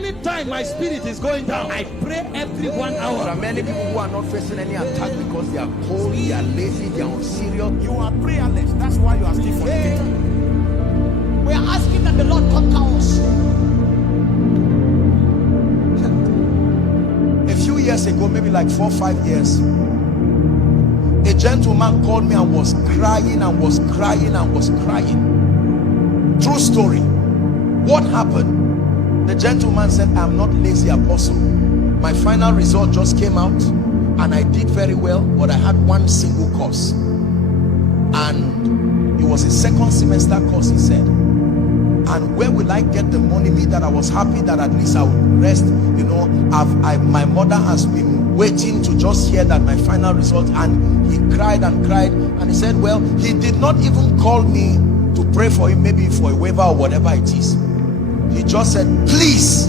Anytime my spirit is going down, I pray every 1 hour. There are many people who are not facing any attack because they are cold, they are lazy, they are unserious. You are prayerless. That's why you are still fornicating. We are asking that the Lord conquer us. A few years ago, maybe like 4 or 5 years, a gentleman called me and was crying and was crying and was crying. True story. What happened? The gentleman said, I'm not lazy, apostle. My final result just came out and I did very well, but I had one single course. And it was a second semester course, he said. And where will I get the money? Me that I was happy that at least I would rest. You know, my mother has been waiting to just hear that my final result. And he cried and cried. And he said, well, he did not even call me to pray for him, maybe for a waiver or whatever it is. He just said, please,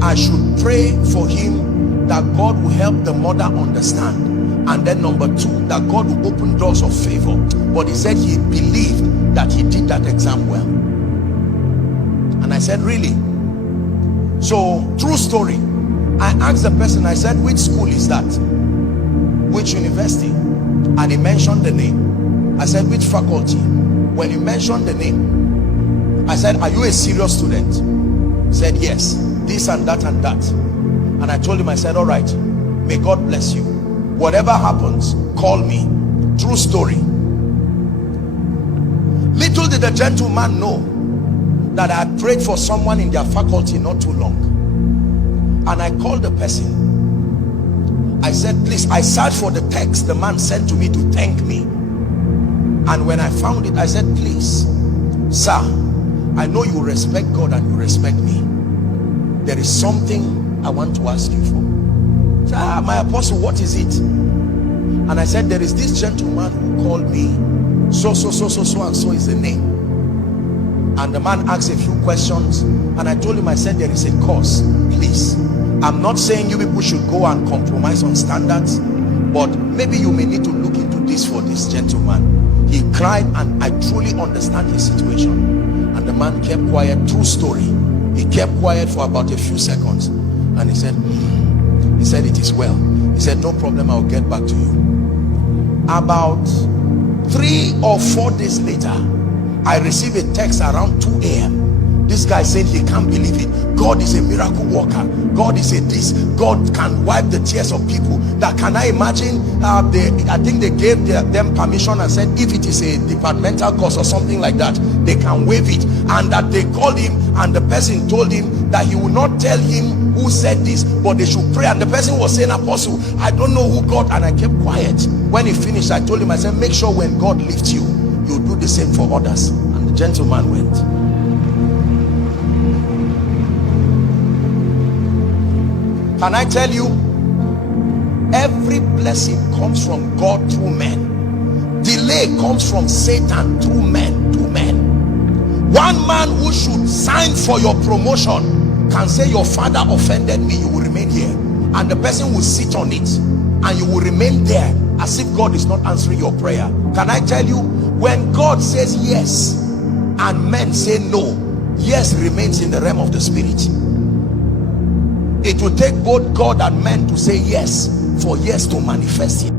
I should pray for him that God will help the mother understand. And then number 2, that God will open doors of favor. But he said he believed that he did that exam well. And I said, really? So, true story. I asked the person, I said, which school is that? Which university? And he mentioned the name. I said, which faculty? When he mentioned the name, I said, are you a serious student? He said, yes, this and that and that. And I told him, I said, all right, may God bless you. Whatever happens, call me. True story. Little did the gentleman know that I had prayed for someone in their faculty not too long. And I called the person. I said, please, I searched for the text the man sent to me to thank me. And when I found it, I said, please, sir, I know you respect God and you respect me. There is something I want to ask you for. Say, my apostle, what is it? And I said, there is this gentleman who called me. So and so is the name. And the man asked a few questions. And I told him, I said, there is a course. Please, I'm not saying you people should go and compromise on standards, but maybe you may need to look into this for this gentleman. He cried, and I truly understand his situation. And the man kept quiet. True story. He kept quiet for about a few seconds. And he said, it is well. He said, no problem, I'll get back to you. About 3 or 4 days later, I received a text around 2 a.m. This guy said he can't believe it. God is a miracle worker. God is a this. God can wipe the tears of people. That, can I imagine? I think they gave them permission and said if it is a departmental course or something like that, they can waive it. And that they called him and the person told him that he will not tell him who said this, but they should pray. And the person was saying, apostle, I don't know who God. And I kept quiet. When he finished, I told him, I said, make sure when God lifts you, you do the same for others. And the gentleman went. Can I tell you, every blessing comes from God through men. Delay comes from Satan through men to men. One man who should sign for your promotion can say, your father offended me, you will remain here. And the person will sit on it and you will remain there as if God is not answering your prayer. Can I tell you, when God says yes and men say no, yes remains in the realm of the spirit. It will take both God and men to say yes for yes to manifest it.